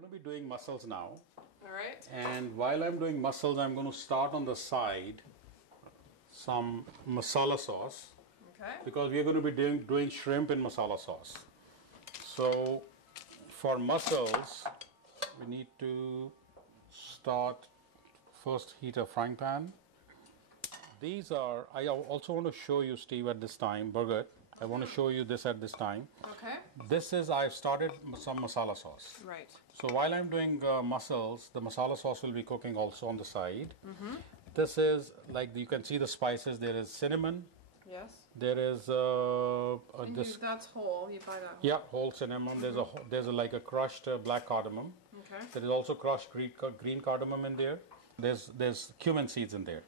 going to be doing mussels now. All right. And while I'm doing mussels, I'm going to start on the side some masala sauce. Okay. Because we are going to be doing shrimp in masala sauce. So for mussels, we need to start first heat a frying pan. These are, I also want to show you, Steve, at this time, Birgit, I want to show you this at this time. Okay. This is, I've started some masala sauce. Right. So while I'm doing mussels, the masala sauce will be cooking also on the side. This is, like you can see the spices, there is cinnamon. Yes. There is that's whole. You buy that whole. Yeah, whole cinnamon. There's like a crushed black cardamom. Okay. There is also crushed green cardamom in there. There's cumin seeds in there.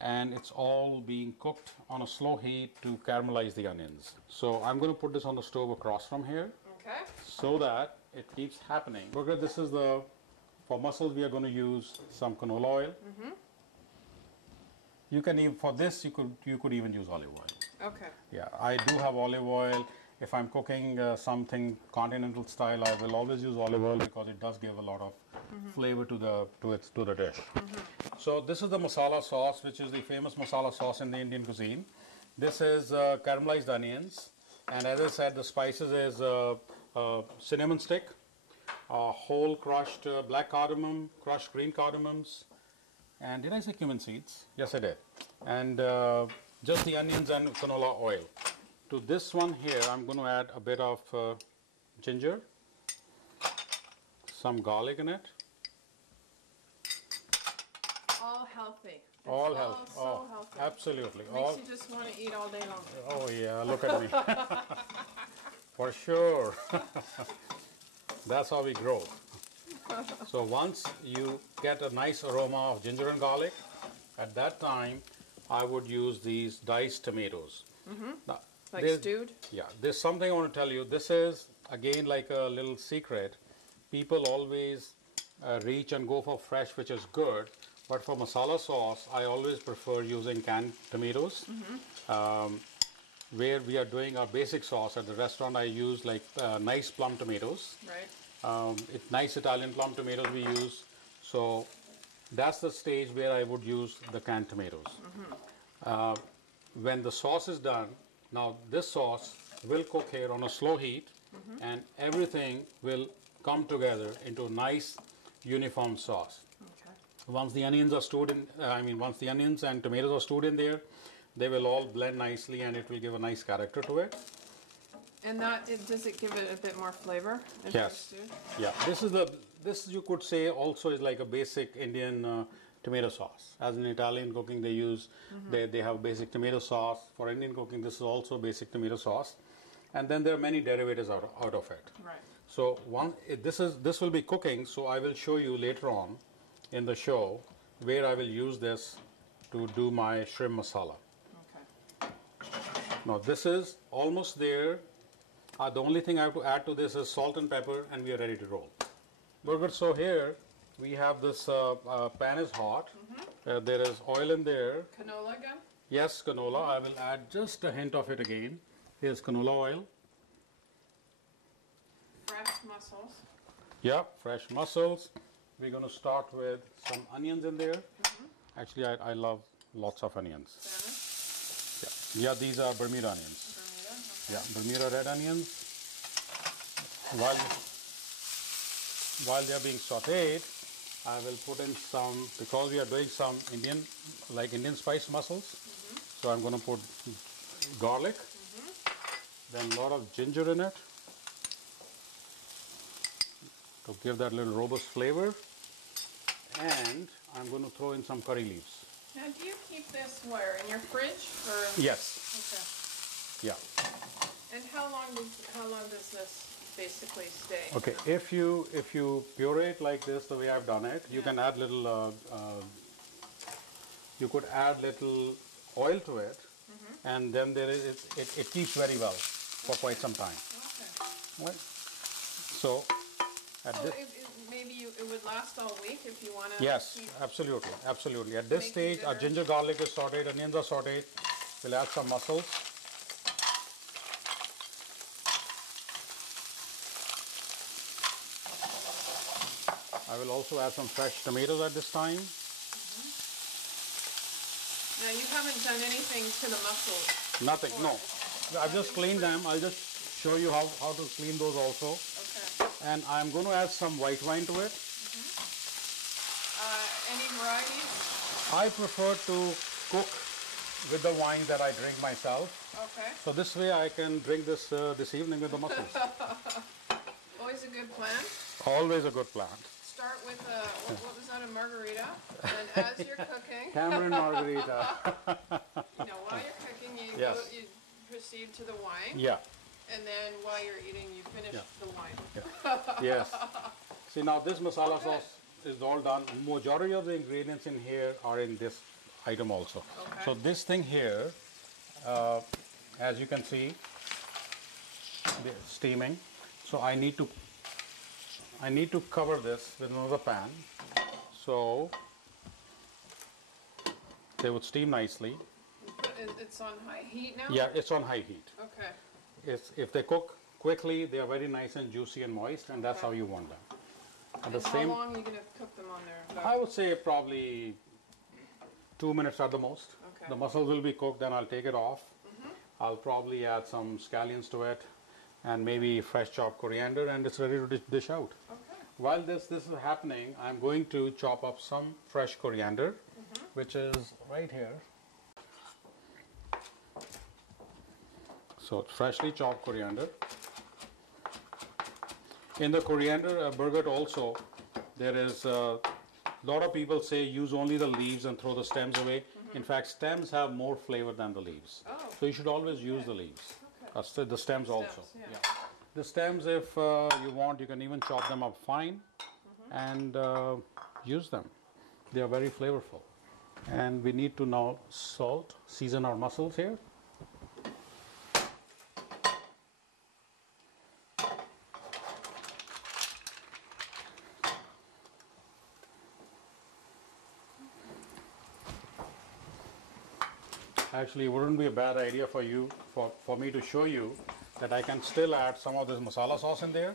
And it's all being cooked on a slow heat to caramelize the onions. So I'm going to put this on the stove across from here. Okay. So that it keeps happening. Birgit, this is for mussels we are going to use some canola oil. You can even, for this you could even use olive oil. Okay. Yeah, I do have olive oil. If I'm cooking something continental style, I will always use olive oil because it does give a lot of flavor to the dish. So this is the masala sauce, which is the famous masala sauce in the Indian cuisine. This is caramelized onions, and as I said, the spices is cinnamon stick, whole crushed black cardamom, crushed green cardamoms, and did I say cumin seeds? Yes, I did. And just the onions and canola oil. To this one here, I'm going to add a bit of ginger, some garlic in it. All healthy. It's All healthy. So healthy. Absolutely. Makes you just want to eat all day long. Oh yeah, look at me. For sure. That's how we grow. So once you get a nice aroma of ginger and garlic, at that time I would use these diced tomatoes. Now, Like stewed? Yeah, there's something I want to tell you. This is again like a little secret. People always reach and go for fresh, which is good. But for masala sauce, I always prefer using canned tomatoes. Where we are doing our basic sauce at the restaurant, I use like nice plum tomatoes. Right. It's nice Italian plum tomatoes we use. So that's the stage where I would use the canned tomatoes. When the sauce is done, now this sauce will cook here on a slow heat, and everything will come together into a nice uniform sauce. Okay. Once the onions are stewed in, once the onions and tomatoes are stewed in there, they will all blend nicely and it will give a nice character to it. And does it give it a bit more flavor? Yes. Yeah. This you could say also is like a basic Indian tomato sauce. As in Italian cooking, they use they have basic tomato sauce. For Indian cooking, this is also basic tomato sauce, and then there are many derivatives out of it. Right. So this will be cooking. So I will show you later on in the show where I will use this to do my shrimp masala. Okay. Now this is almost there. The only thing I have to add to this is salt and pepper, and we are ready to roll. Birgit, so here we have this pan is hot. There is oil in there. Canola again? Yes, canola. I will add just a hint of it again. Here's canola oil. Fresh mussels. Yeah, fresh mussels. We're going to start with some onions in there. Actually, I love lots of onions. Spanish? Yeah, these are Bermuda onions. Bermuda? Okay. Yeah, Bermuda red onions. While they are being sauteed, I will put in some, because we are doing some Indian spice mussels. So I'm going to put garlic, then a lot of ginger in it to give that little robust flavor, and I'm going to throw in some curry leaves. Now, do you keep this where, in your fridge? Or? Yes. Okay. Yeah. And how long does this basically stay? Okay, if you puree it like this, the way I've done it, you can add little. You could add little oil to it, and then it keeps very well for quite some time. Okay. Right. So, maybe it would last all week if you want to. Yes, absolutely. At this stage, our ginger garlic is sauteed, onions are sauteed. We'll add some mussels. I will also add some fresh tomatoes at this time. Now you haven't done anything to the mussels. Nothing, no. I've just cleaned them. I'll just show you how to clean those also. Okay. And I'm going to add some white wine to it. Any varieties? I prefer to cook with the wine that I drink myself. Okay. So this way I can drink this this evening with the mussels. Always a good plan. Always a good plan. Start with what was that, a margarita? And as you're cooking, Tamarind margarita. while you're cooking, Yes. you proceed to the wine. Yeah. And then while you're eating, you finish the wine. Yeah. Yes. See, now this masala sauce is all done. Majority of the ingredients in here are in this item also. Okay. So this thing here, as you can see, steaming. So I need to cover this with another pan, so they would steam nicely. It's on high heat now? Yeah, it's on high heat. Okay. If they cook quickly, they are very nice and juicy and moist, and that's how you want them. And how long are you going to cook them on there? I would say probably 2 minutes at the most. Okay. The mussels will be cooked, then I'll take it off. I'll probably add some scallions to it and maybe fresh chopped coriander, and it's ready to dish out. Okay. While this is happening, I'm going to chop up some fresh coriander, which is right here. So freshly chopped coriander. In the coriander, Birgit, also, there is a lot of people say use only the leaves and throw the stems away. In fact, stems have more flavor than the leaves. Oh. So you should always use the leaves. Okay. The stems also. Yeah. The stems, if you want, you can even chop them up fine and use them. They are very flavorful. And we need to now season our mussels here. Actually, it wouldn't be a bad idea for me to show you that I can still add some of this masala sauce in there.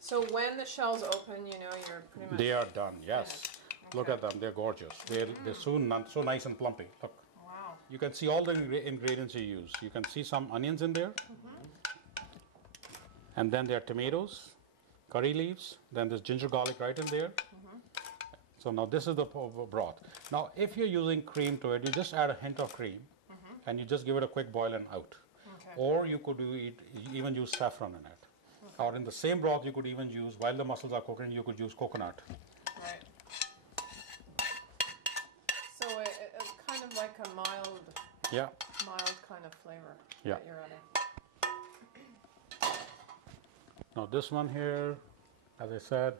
So when the shells open, you're pretty much... They are done, yes. Okay. Look at them, they're gorgeous. They're so nice and plumpy. Look. Wow. You can see all the ingredients you use. You can see some onions in there. And then there are tomatoes, curry leaves, then there's ginger garlic right in there. So now this is the broth. Now if you're using cream to it, you just add a hint of cream and you just give it a quick boil and out. Okay. Or you could even use saffron in it. Or in the same broth you could even use, while the mussels are cooking, you could use coconut. Right. So it's kind of like a mild kind of flavor that you're adding. Now this one here, as I said,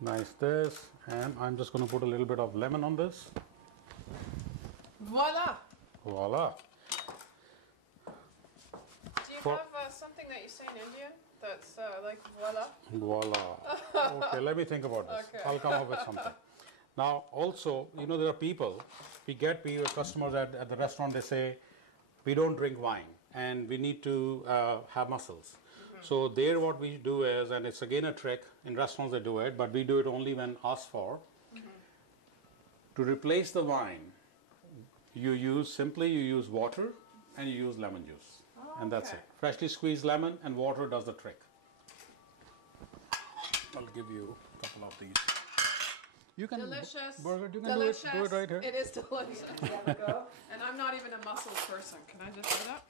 nice this, and I'm just going to put a little bit of lemon on this. Voila! Voila! Do you have something that you say in Indian that's like voila? Voila. Okay, let me think about this. Okay. I'll come up with something. Now also, there are people, we get customers at the restaurant, they say, we don't drink wine and we need to have mussels. So there what we do is, and it's again a trick, in restaurants they do it, but we do it only when asked for. To replace the wine, you use water and you use lemon juice. Oh, and that's okay. it. Freshly squeezed lemon and water does the trick. I'll give you a couple of these. You can, Delicious. Birgit, you can Delicious. do it right here. It is delicious. And I'm not even a mussels person. Can I just say that?